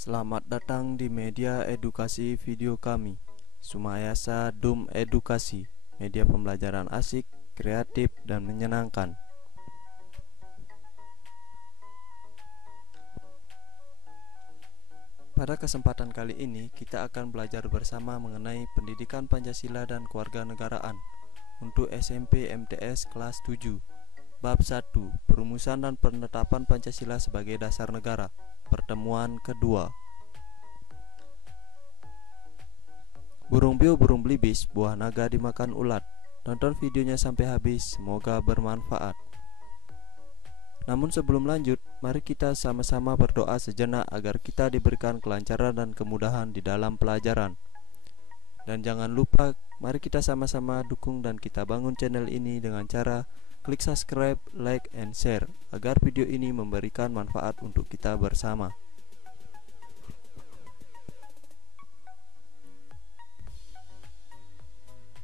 Selamat datang di media edukasi video kami, Sumayasa Dum Edukasi, media pembelajaran asik, kreatif, dan menyenangkan. Pada kesempatan kali ini, kita akan belajar bersama mengenai pendidikan Pancasila dan kewarganegaraan untuk SMP MTS kelas 7. Bab 1, Perumusan dan Penetapan Pancasila sebagai Dasar Negara. Pertemuan kedua. Burung biu burung belibis, buah naga dimakan ulat. Tonton videonya sampai habis, semoga bermanfaat. Namun sebelum lanjut, mari kita sama-sama berdoa sejenak agar kita diberikan kelancaran dan kemudahan di dalam pelajaran. Dan jangan lupa, mari kita sama-sama dukung dan kita bangun channel ini dengan cara klik subscribe, like, and share agar video ini memberikan manfaat untuk kita bersama.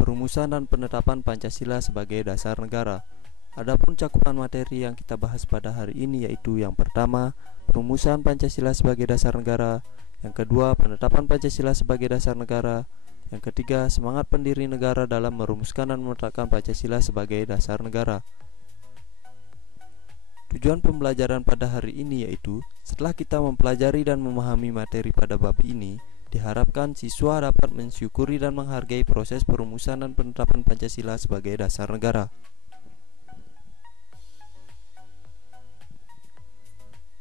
Perumusan dan penetapan Pancasila sebagai dasar negara. Adapun cakupan materi yang kita bahas pada hari ini yaitu yang pertama, perumusan Pancasila sebagai dasar negara, yang kedua, penetapan Pancasila sebagai dasar negara, yang ketiga, semangat pendiri negara dalam merumuskan dan menetapkan Pancasila sebagai dasar negara. Tujuan pembelajaran pada hari ini yaitu, setelah kita mempelajari dan memahami materi pada bab ini, diharapkan siswa dapat mensyukuri dan menghargai proses perumusan dan penetapan Pancasila sebagai dasar negara.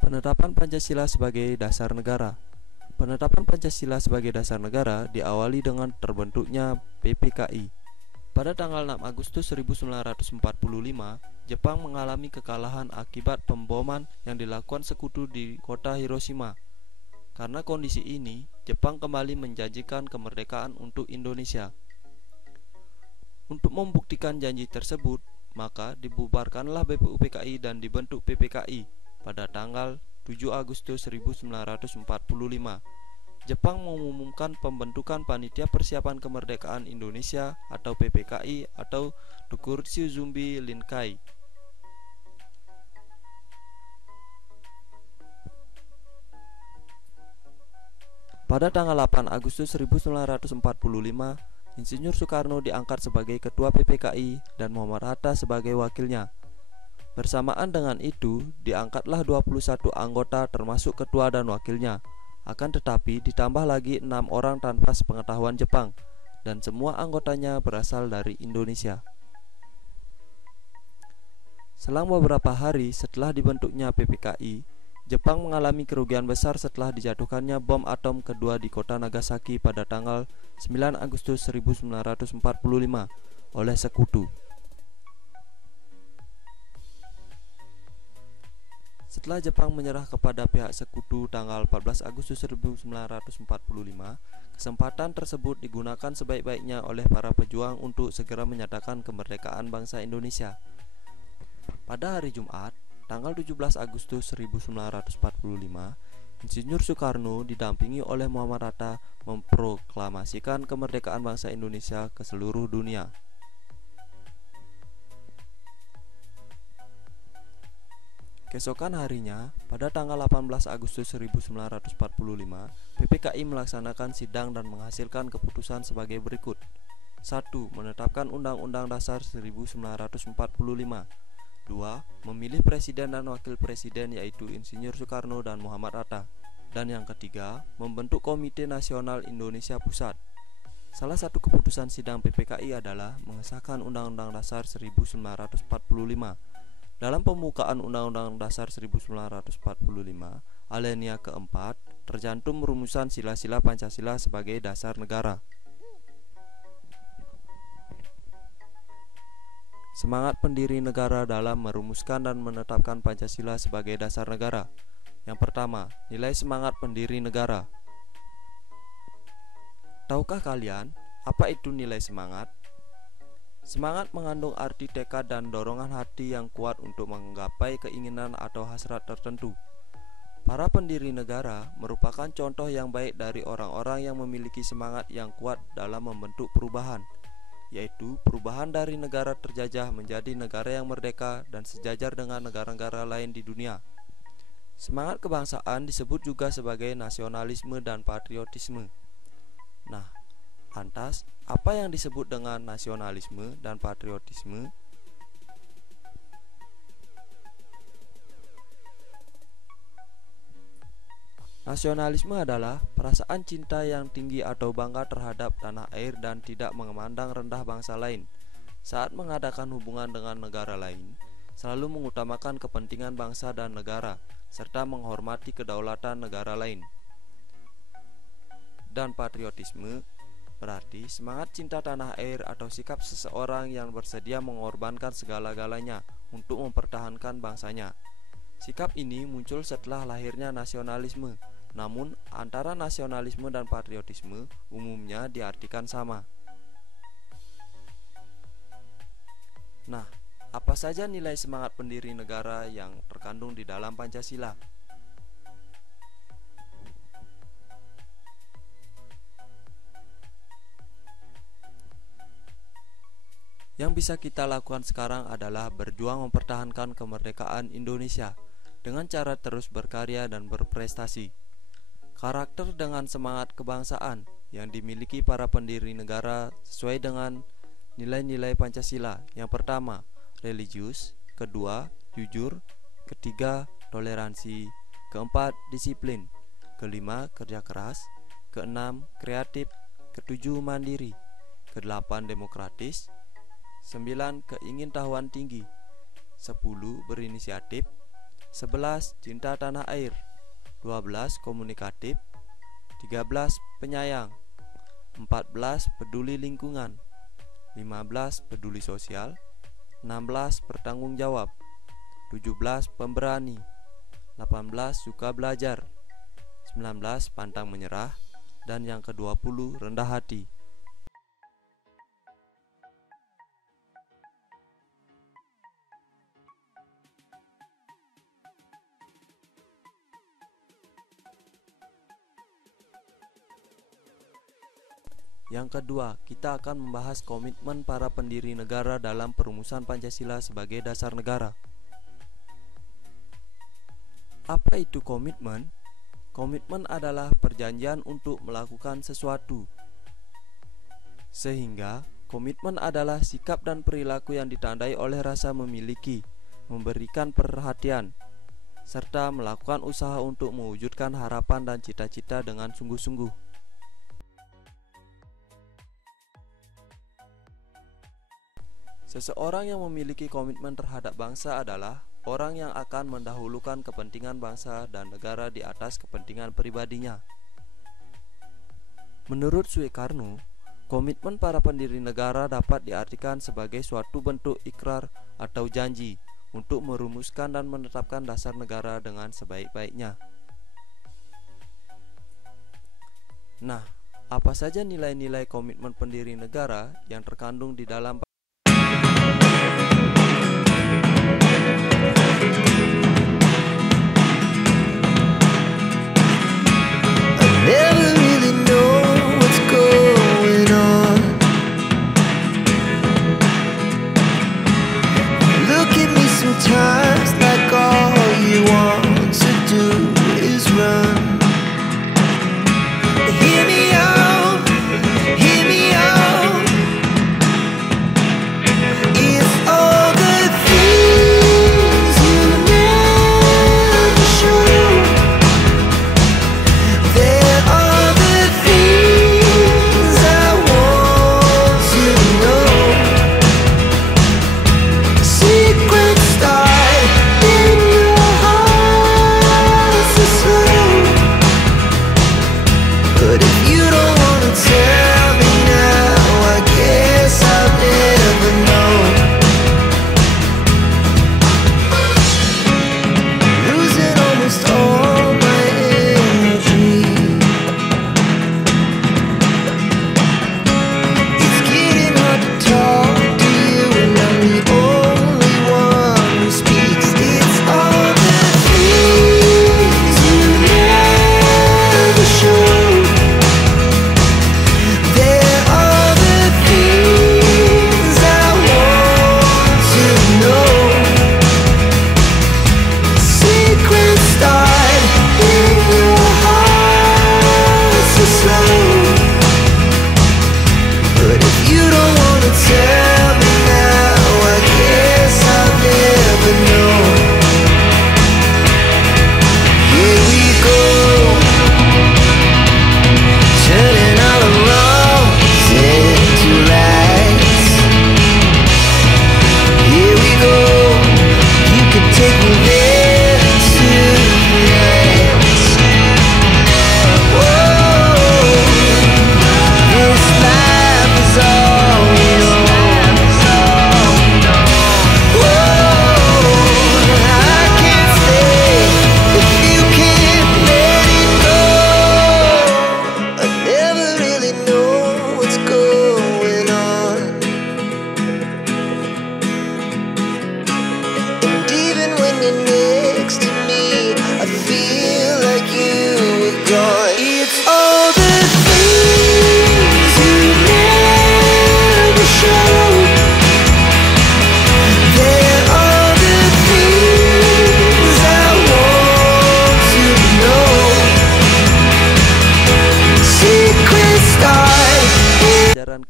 Penetapan Pancasila sebagai dasar negara. Penetapan Pancasila sebagai dasar negara diawali dengan terbentuknya PPKI. Pada tanggal 6 Agustus 1945, Jepang mengalami kekalahan akibat pemboman yang dilakukan sekutu di kota Hiroshima. Karena kondisi ini, Jepang kembali menjanjikan kemerdekaan untuk Indonesia. Untuk membuktikan janji tersebut, maka dibubarkanlah BPUPKI dan dibentuk PPKI pada tanggal 7 Agustus 1945. Jepang mengumumkan pembentukan Panitia Persiapan Kemerdekaan Indonesia atau PPKI atau Dokuritsu Zumbi Linkai. Pada tanggal 8 Agustus 1945, Insinyur Soekarno diangkat sebagai Ketua PPKI dan Muhammad Hatta sebagai wakilnya. Bersamaan dengan itu, diangkatlah 21 anggota termasuk ketua dan wakilnya. Akan tetapi ditambah lagi 6 orang tanpa sepengetahuan Jepang, dan semua anggotanya berasal dari Indonesia. Selang beberapa hari setelah dibentuknya PPKI, Jepang mengalami kerugian besar setelah dijatuhkannya bom atom kedua di kota Nagasaki pada tanggal 9 Agustus 1945 oleh sekutu. Setelah Jepang menyerah kepada pihak sekutu tanggal 14 Agustus 1945, kesempatan tersebut digunakan sebaik-baiknya oleh para pejuang untuk segera menyatakan kemerdekaan bangsa Indonesia. Pada hari Jumat, tanggal 17 Agustus 1945, Insinyur Soekarno didampingi oleh Muhammad Hatta memproklamasikan kemerdekaan bangsa Indonesia ke seluruh dunia. Keesokan harinya, pada tanggal 18 Agustus 1945, PPKI melaksanakan sidang dan menghasilkan keputusan sebagai berikut. 1. Menetapkan Undang-Undang Dasar 1945. 2. Memilih Presiden dan Wakil Presiden yaitu Insinyur Soekarno dan Muhammad Hatta. Dan yang ketiga, membentuk Komite Nasional Indonesia Pusat. Salah satu keputusan sidang PPKI adalah mengesahkan Undang-Undang Dasar 1945. Dalam pembukaan Undang-Undang Dasar 1945, alinea keempat, tercantum rumusan sila-sila Pancasila sebagai dasar negara. Semangat pendiri negara dalam merumuskan dan menetapkan Pancasila sebagai dasar negara. Yang pertama, nilai semangat pendiri negara. Tahukah kalian apa itu nilai semangat? Semangat mengandung arti tekad dan dorongan hati yang kuat untuk menggapai keinginan atau hasrat tertentu. Para pendiri negara merupakan contoh yang baik dari orang-orang yang memiliki semangat yang kuat dalam membentuk perubahan, yaitu perubahan dari negara terjajah menjadi negara yang merdeka dan sejajar dengan negara-negara lain di dunia. Semangat kebangsaan disebut juga sebagai nasionalisme dan patriotisme. Nah, lantas apa yang disebut dengan nasionalisme dan patriotisme? Nasionalisme adalah perasaan cinta yang tinggi atau bangga terhadap tanah air dan tidak memandang rendah bangsa lain. Saat mengadakan hubungan dengan negara lain, selalu mengutamakan kepentingan bangsa dan negara, serta menghormati kedaulatan negara lain. Dan patriotisme berarti semangat cinta tanah air atau sikap seseorang yang bersedia mengorbankan segala-galanya untuk mempertahankan bangsanya. Sikap ini muncul setelah lahirnya nasionalisme, namun antara nasionalisme dan patriotisme umumnya diartikan sama. Nah, apa saja nilai semangat pendiri negara yang terkandung di dalam Pancasila? Yang bisa kita lakukan sekarang adalah berjuang mempertahankan kemerdekaan Indonesia dengan cara terus berkarya dan berprestasi. Karakter dengan semangat kebangsaan yang dimiliki para pendiri negara sesuai dengan nilai-nilai Pancasila. Yang pertama, religius; kedua, jujur; ketiga, toleransi; keempat, disiplin; kelima, kerja keras; keenam, kreatif; ketujuh, mandiri; kedelapan, demokratis; 9, keingintahuan tinggi; 10, berinisiatif; 11, cinta tanah air; 12, komunikatif; 13, penyayang; 14, peduli lingkungan; 15, peduli sosial; 16, bertanggung jawab; 17, pemberani; 18, suka belajar; 19, pantang menyerah; dan yang ke-20, rendah hati. Yang kedua, kita akan membahas komitmen para pendiri negara dalam perumusan Pancasila sebagai dasar negara. Apa itu komitmen? Komitmen adalah perjanjian untuk melakukan sesuatu. Sehingga, komitmen adalah sikap dan perilaku yang ditandai oleh rasa memiliki, memberikan perhatian, serta melakukan usaha untuk mewujudkan harapan dan cita-cita dengan sungguh-sungguh. Seseorang yang memiliki komitmen terhadap bangsa adalah orang yang akan mendahulukan kepentingan bangsa dan negara di atas kepentingan pribadinya. Menurut Soekarno, komitmen para pendiri negara dapat diartikan sebagai suatu bentuk ikrar atau janji untuk merumuskan dan menetapkan dasar negara dengan sebaik-baiknya. Nah, apa saja nilai-nilai komitmen pendiri negara yang terkandung di dalam Never really know what's going on. Look at me sometimes like all you want to do is run. Hear me out, hear me out.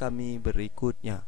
kami berikutnya.